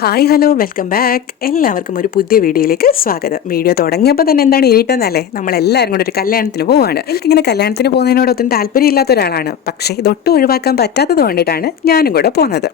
Hi hello welcome back. എല്ലാവർക്കും ഒരു പുതിയ വീഡിയോയിലേക്ക് സ്വാഗതം. വീഡിയോ തുടങ്ങിയപ്പോൾ തന്നെ എന്താണ് ഈട്ടെന്നല്ലേ, നമ്മളെല്ലാവരും കൂടെ ഒരു കല്യാണത്തിന് പോവുകയാണ്. എനിക്കിങ്ങനെ കല്യാണത്തിന് പോകുന്നതിനോടൊന്നും താല്പര്യമില്ലാത്ത ഒരാളാണ്, പക്ഷേ ഇതൊട്ടും ഒഴിവാക്കാൻ പറ്റാത്തത് കൊണ്ടിട്ടാണ് ഞാനും കൂടെ പോകുന്നത്.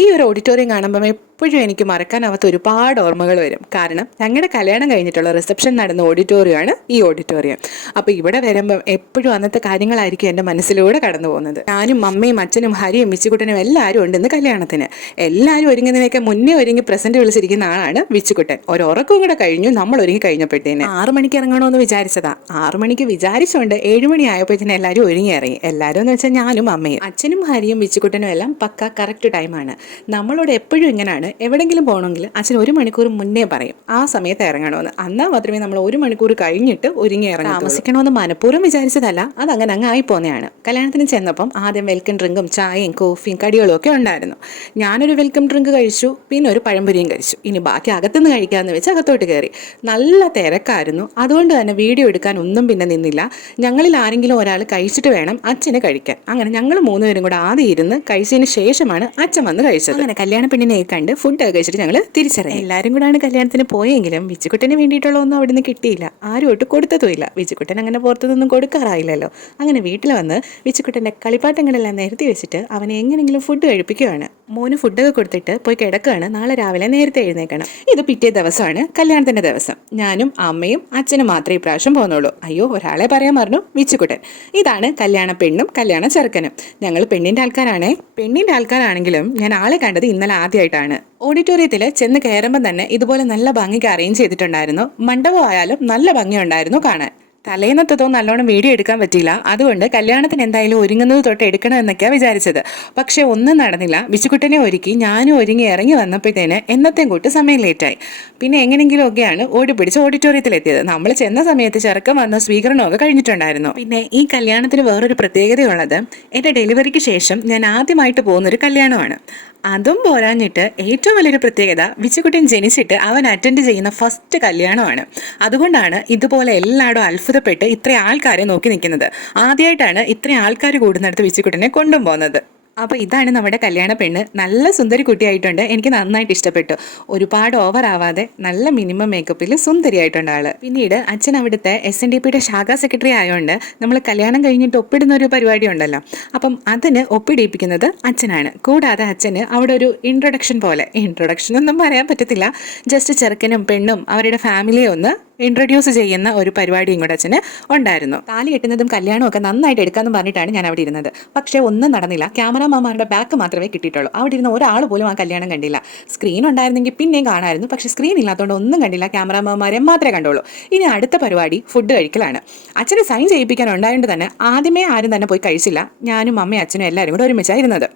ഈ ഒരു ഓഡിറ്റോറിയം കാണുമ്പോൾ എപ്പോഴും എനിക്ക് മറക്കാനാവാത്ത ഒരുപാട് ഓർമ്മകൾ വരും. കാരണം ഞങ്ങളുടെ കല്യാണം കഴിഞ്ഞിട്ടുള്ള റിസപ്ഷൻ നടന്ന ഓഡിറ്റോറിയമാണ് ഈ ഓഡിറ്റോറിയം. അപ്പോൾ ഇവിടെ വരുമ്പം എപ്പോഴും അന്നത്തെ കാര്യങ്ങളായിരിക്കും എൻ്റെ മനസ്സിലൂടെ കടന്നു പോകുന്നത്. ഞാനും അമ്മയും അച്ഛനും ഹരിയും വിച്ചുകുട്ടനും എല്ലാവരും ഉണ്ട് ഇന്ന് കല്യാണത്തിന്. എല്ലാവരും ഒരുങ്ങുന്നതിനൊക്കെ മുന്നേ ഒരുങ്ങി പ്രസന്റ് വിളിച്ചിരിക്കുന്ന ആളാണ് വിച്ചുകുട്ടൻ. ഒരുറക്കവും കൂടെ കഴിഞ്ഞു. നമ്മൾ ഒരുങ്ങി കഴിഞ്ഞപ്പോഴത്തേന് 6 മണിക്ക് ഇറങ്ങണമെന്ന് വിചാരിച്ചതാ. 6 മണിക്ക് വിചാരിച്ചുകൊണ്ട് 7 മണി ആയപ്പോഴത്തേന് എല്ലാവരും ഒരുങ്ങി ഇറങ്ങി. എല്ലാവരും എന്ന് വെച്ചാൽ ഞാനും അമ്മയും അച്ഛനും ഹരിയും വിച്ചുകുട്ടനും എല്ലാം പക്ക കറക്റ്റ് ടൈമാണ്. നമ്മളോട് എപ്പോഴും ഇങ്ങനെയാണ്, എവിടെയെങ്കിലും പോകണമെങ്കിൽ അച്ഛൻ 1 മണിക്കൂർ മുന്നേ പറയും ആ സമയത്ത് ഇറങ്ങണമെന്ന്. എന്നാൽ മാത്രമേ നമ്മൾ 1 മണിക്കൂർ കഴിഞ്ഞിട്ട് ഒരുങ്ങി ഇറങ്ങാൻ. താമസിക്കണമെന്ന് മനഃപൂർവ്വം വിചാരിച്ചതല്ല, അതങ്ങനെ അങ്ങ് ആയിപ്പോന്നെയാണ്. കല്യാണത്തിന് ചെന്നപ്പം ആദ്യം വെൽക്കം ഡ്രിങ്കും ചായയും കോഫിയും കടികളും ഒക്കെ ഉണ്ടായിരുന്നു. ഞാനൊരു വെൽക്കം ഡ്രിങ്ക് കഴിച്ചു, പിന്നെ ഒരു പഴംപൊരിയും കഴിച്ചു. ഇനി ബാക്കി അകത്തുനിന്ന് കഴിക്കാമെന്ന് വെച്ച് അകത്തോട്ട് കയറി. നല്ല തിരക്കായിരുന്നു, അതുകൊണ്ട് തന്നെ വീഡിയോ എടുക്കാൻ ഒന്നും പിന്നെ നിന്നില്ല. ഞങ്ങളിൽ ആരെങ്കിലും ഒരാൾ കഴിച്ചിട്ട് വേണം അച്ഛന് കഴിക്കാൻ. അങ്ങനെ ഞങ്ങൾ 3 പേരും കൂടെ ആദ്യം ഇരുന്ന് കഴിച്ചതിന് ശേഷമാണ് അച്ഛൻ വന്ന് കഴിച്ചത്. അങ്ങനെ കല്യാണ പെണ്ണിനെ കണ്ട് ഫുഡ് കഴിച്ചിട്ട് ഞങ്ങൾ തിരിച്ചറിയാം. എല്ലാവരും കൂടെയാണ് കല്യാണത്തിന് പോയെങ്കിലും വിച്ചുകുട്ടന് വേണ്ടിയിട്ടുള്ള ഒന്നും അവിടെ നിന്ന് കിട്ടിയില്ല. ആരും ഒട്ട് കൊടുത്തതുമില്ല. വിച്ചുകുട്ടൻ അങ്ങനെ പുറത്തുനിന്നും കൊടുക്കാറായില്ലല്ലോ. അങ്ങനെ വീട്ടിൽ വന്ന് വിച്ചുകുട്ടൻ്റെ കളിപ്പാട്ടങ്ങളെല്ലാം നിരത്തി വെച്ചിട്ട് അവനെ എങ്ങനെയെങ്കിലും ഫുഡ് കഴിപ്പിക്കുകയാണ്. മോന് ഫുഡൊക്കെ കൊടുത്തിട്ട് പോയി കിടക്കുകയാണ്. നാളെ രാവിലെ നേരത്തെ എഴുന്നേക്കണം. ഇത് പിറ്റേ ദിവസമാണ്, കല്യാണത്തിന്റെ ദിവസം. ഞാനും അമ്മയും അച്ഛനും മാത്രമേ ഇപ്രാവശ്യം പോകുന്നുള്ളൂ. അയ്യോ, ഒരാളെ പറയാൻ പറഞ്ഞു, വിച്ചുകുട്ടൻ. ഇതാണ് കല്യാണ പെണ്ണും കല്യാണ ചെറുക്കനും. ഞങ്ങൾ പെണ്ണിന്റെ ആൾക്കാരാണേ. പെണ്ണിന്റെ ആൾക്കാരാണെങ്കിലും ഞാൻ ആളെ കണ്ടത് ഇന്നലെ ആദ്യമായിട്ടാണ്. ഓഡിറ്റോറിയത്തിൽ ചെന്ന് കയറുമ്പോൾ തന്നെ ഇതുപോലെ നല്ല ഭംഗിക്ക് അറേഞ്ച് ചെയ്തിട്ടുണ്ടായിരുന്നു. മണ്ഡപമായാലും നല്ല ഭംഗിയുണ്ടായിരുന്നു കാണാൻ. തലേന്നത്തതോ നല്ലോണം വീഡിയോ എടുക്കാൻ പറ്റിയില്ല. അതുകൊണ്ട് കല്യാണത്തിന് എന്തായാലും ഒരുങ്ങുന്നത് തൊട്ട് എടുക്കണം എന്നൊക്കെയാണ് വിചാരിച്ചത്. പക്ഷെ ഒന്നും നടന്നില്ല. വിച്ചുകുട്ടനെ ഒരുക്കി ഞാനും ഒരുങ്ങി ഇറങ്ങി വന്നപ്പോഴത്തേന് എന്നത്തെയും കൂട്ട് സമയം ലേറ്റായി. പിന്നെ എങ്ങനെയെങ്കിലും ഒക്കെയാണ് ഓടിപ്പിടിച്ച് ഓഡിറ്റോറിയത്തിലെത്തിയത്. നമ്മൾ ചെന്ന സമയത്ത് ചെറുക്കം വന്ന് സ്വീകരണമൊക്കെ കഴിഞ്ഞിട്ടുണ്ടായിരുന്നു. പിന്നെ ഈ കല്യാണത്തിന് വേറൊരു പ്രത്യേകതയുള്ളത്, എൻ്റെ ഡെലിവറിക്ക് ശേഷം ഞാൻ ആദ്യമായിട്ട് പോകുന്നൊരു കല്യാണമാണ്. അതും പോരാഞ്ഞിട്ട് ഏറ്റവും വലിയൊരു പ്രത്യേകത, വിച്ചുകുട്ടൻ ജനിച്ചിട്ട് അവൻ അറ്റൻഡ് ചെയ്യുന്ന ഫസ്റ്റ് കല്യാണമാണ്. അതുകൊണ്ടാണ് ഇതുപോലെ എല്ലായിടും അത്ഭുതപ്പെട്ട് ഇത്രയും ആൾക്കാരെ നോക്കി നിൽക്കുന്നത്. ആദ്യമായിട്ടാണ് ഇത്രയും ആൾക്കാർ കൂടുന്നിടത്ത് വിച്ചുകുട്ടനെ കൊണ്ടുപോകുന്നത്. അപ്പോൾ ഇതാണ് നമ്മുടെ കല്യാണ പെണ്ണ്. നല്ല സുന്ദരി കുട്ടിയായിട്ടുണ്ട്. എനിക്ക് നന്നായിട്ട് ഇഷ്ടപ്പെട്ടു. ഒരുപാട് ഓവർ ആവാതെ നല്ല മിനിമം മേക്കപ്പിൽ സുന്ദരിയായിട്ടുണ്ട് ആള്. പിന്നീട് അച്ഛൻ അവിടുത്തെ SNDPയുടെ ശാഖാ സെക്രട്ടറി ആയതുകൊണ്ട് നമ്മൾ കല്യാണം കഴിഞ്ഞിട്ട് ഒപ്പിടുന്ന ഒരു പരിപാടി ഉണ്ടല്ലോ, അപ്പം അതിന് ഒപ്പിടിയിപ്പിക്കുന്നത് അച്ഛനാണ്. കൂടാതെ അച്ഛന് അവിടെ ഒരു ഇൻട്രൊഡക്ഷൻ ഒന്നും പറയാൻ പറ്റത്തില്ല, ജസ്റ്റ് ചെറുക്കനും പെണ്ണും അവരുടെ ഫാമിലിയെ ഒന്ന് ഇൻട്രൊഡ്യൂസ് ചെയ്യുന്ന ഒരു പരിപാടിയും കൂടെ അച്ഛന് ഉണ്ടായിരുന്നു. താലി കെട്ടുന്നതും കല്യാണവും ഒക്കെ നന്നായിട്ട് എടുക്കാമെന്ന് പറഞ്ഞിട്ടാണ് ഞാൻ അവിടെ ഇരുന്നത്. പക്ഷേ ഒന്നും നടന്നില്ല. ക്യാമറാമാരുടെ ബാക്ക് മാത്രമേ കിട്ടിയിട്ടുള്ളൂ. അവിടെ ഇരുന്ന ഒരാൾ പോലും ആ കല്യാണം കണ്ടില്ല. സ്ക്രീൻ ഉണ്ടായിരുന്നെങ്കിൽ പിന്നെയും കാണാമായിരുന്നു, പക്ഷേ സ്ക്രീൻ ഇല്ലാത്തതുകൊണ്ട് ഒന്നും കണ്ടില്ല. ക്യാമറാമാരെ മാത്രമേ കണ്ടുള്ളൂ. ഇനി അടുത്ത പരിപാടി ഫുഡ് കഴിക്കലാണ്. അച്ഛനെ സൈൻ ചെയ്യിപ്പിക്കാൻ ഉണ്ടായതുകൊണ്ട് തന്നെ ആദ്യമേ ആരും തന്നെ പോയി കഴിച്ചില്ല. ഞാനും അമ്മയും അച്ഛനും എല്ലാവരും കൂടെ ഒരുമിച്ചായിരുന്നത്.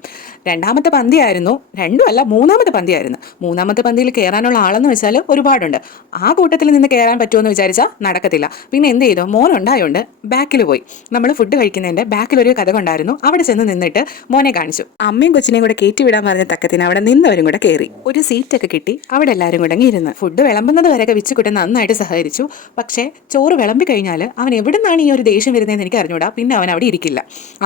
രണ്ടാമത്തെ പന്തിയായിരുന്നു, രണ്ടും അല്ല മൂന്നാമത്തെ പന്തിയായിരുന്നു. മൂന്നാമത്തെ പന്തിയിൽ കയറാനുള്ള ആളെന്ന് വെച്ചാൽ ഒരുപാടുണ്ട്. ആ കൂട്ടത്തിൽ നിന്ന് കയറാൻ പറ്റുമെന്ന് വിചാരിച്ചാൽ നടക്കത്തില്ല. പിന്നെ എന്ത് ചെയ്തോ, മോൻ ഉണ്ടായോണ്ട് ബാക്കിൽ പോയി. നമ്മൾ ഫുഡ് കഴിക്കുന്നതിൻ്റെ ബാക്കിലൊരു കഥ കൊണ്ടായിരുന്നു. അവിടെ ചെന്ന് നിന്നിട്ട് മോനെ കാണിച്ചു. അമ്മയും കൊച്ചിനെയും കൂടെ കയറ്റി വിടാൻ പറഞ്ഞ തക്കത്തിന് അവിടെ നിന്നവരും കൂടെ കയറി. ഒരു സീറ്റൊക്കെ കിട്ടി. അവിടെ എല്ലാവരും കൂടെ ഇരുന്ന് ഫുഡ് വിളമ്പുന്നത് വരെയൊക്കെ വിച്ചുകുട്ടൻ നന്നായിട്ട് സഹകരിച്ചു. പക്ഷേ ചോറ് വിളമ്പി കഴിഞ്ഞാൽ അവൻ എവിടെ നിന്നാണ് ഈ ഒരു ദേഷ്യം വരുന്നതെന്ന് എനിക്ക് അറിഞ്ഞൂടാ. പിന്നെ അവൻ അവിടെ ഇരിക്കില്ല.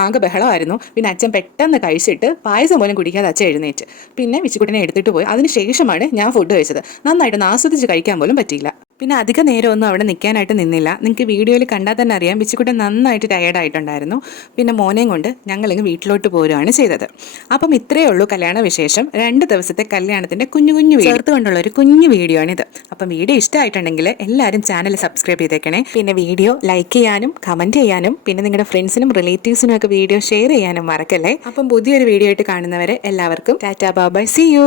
ആകെ ബഹളമായിരുന്നു. പിന്നെ അച്ഛൻ പെട്ടെന്ന് കഴിച്ചിട്ട് പായസം പോലും കുടിക്കാതെ അച്ഛൻ എഴുന്നേറ്റ്. പിന്നെ വിച്ചുകുട്ടനെ എടുത്തിട്ട് പോയി. അതിനുശേഷമാണ് ഞാൻ ഫുഡ് കഴിച്ചത്. നന്നായിട്ടൊന്ന് ആസ്വദിച്ച് കഴിക്കാൻ പോലും പറ്റിയില്ല. പിന്നെ അധിക നേരമൊന്നും അവിടെ നിൽക്കാനായിട്ട് നിന്നില്ല. നിങ്ങൾക്ക് വീഡിയോയിൽ കണ്ടാൽ തന്നെ അറിയാം, വിച്ചുകുട്ടൻ നന്നായിട്ട് ടയേർഡായിട്ടുണ്ടായിരുന്നു. പിന്നെ മോനെയും കൊണ്ട് ഞങ്ങളിങ്ങ് വീട്ടിലോട്ട് പോരുകയാണ് ചെയ്തത്. അപ്പം ഇത്രയേ ഉള്ളൂ കല്യാണ വിശേഷം. 2 ദിവസത്തെ കല്യാണത്തിൻ്റെ കുഞ്ഞു ചേർത്ത് കൊണ്ടുള്ള ഒരു കുഞ്ഞു വീഡിയോ ആണിത്. അപ്പം വീഡിയോ ഇഷ്ടമായിട്ടുണ്ടെങ്കിൽ എല്ലാവരും ചാനൽ സബ്സ്ക്രൈബ് ചെയ്തേക്കണേ. പിന്നെ വീഡിയോ ലൈക്ക് ചെയ്യാനും കമൻറ്റ് ചെയ്യാനും പിന്നെ നിങ്ങളുടെ ഫ്രണ്ട്സിനും റിലേറ്റീവ്സിനും ഒക്കെ വീഡിയോ ഷെയർ ചെയ്യാനും മറക്കല്ലേ. അപ്പം പുതിയൊരു വീഡിയോ ആയിട്ട് കാണുന്നവരെ എല്ലാവർക്കും tata bye bye, see U.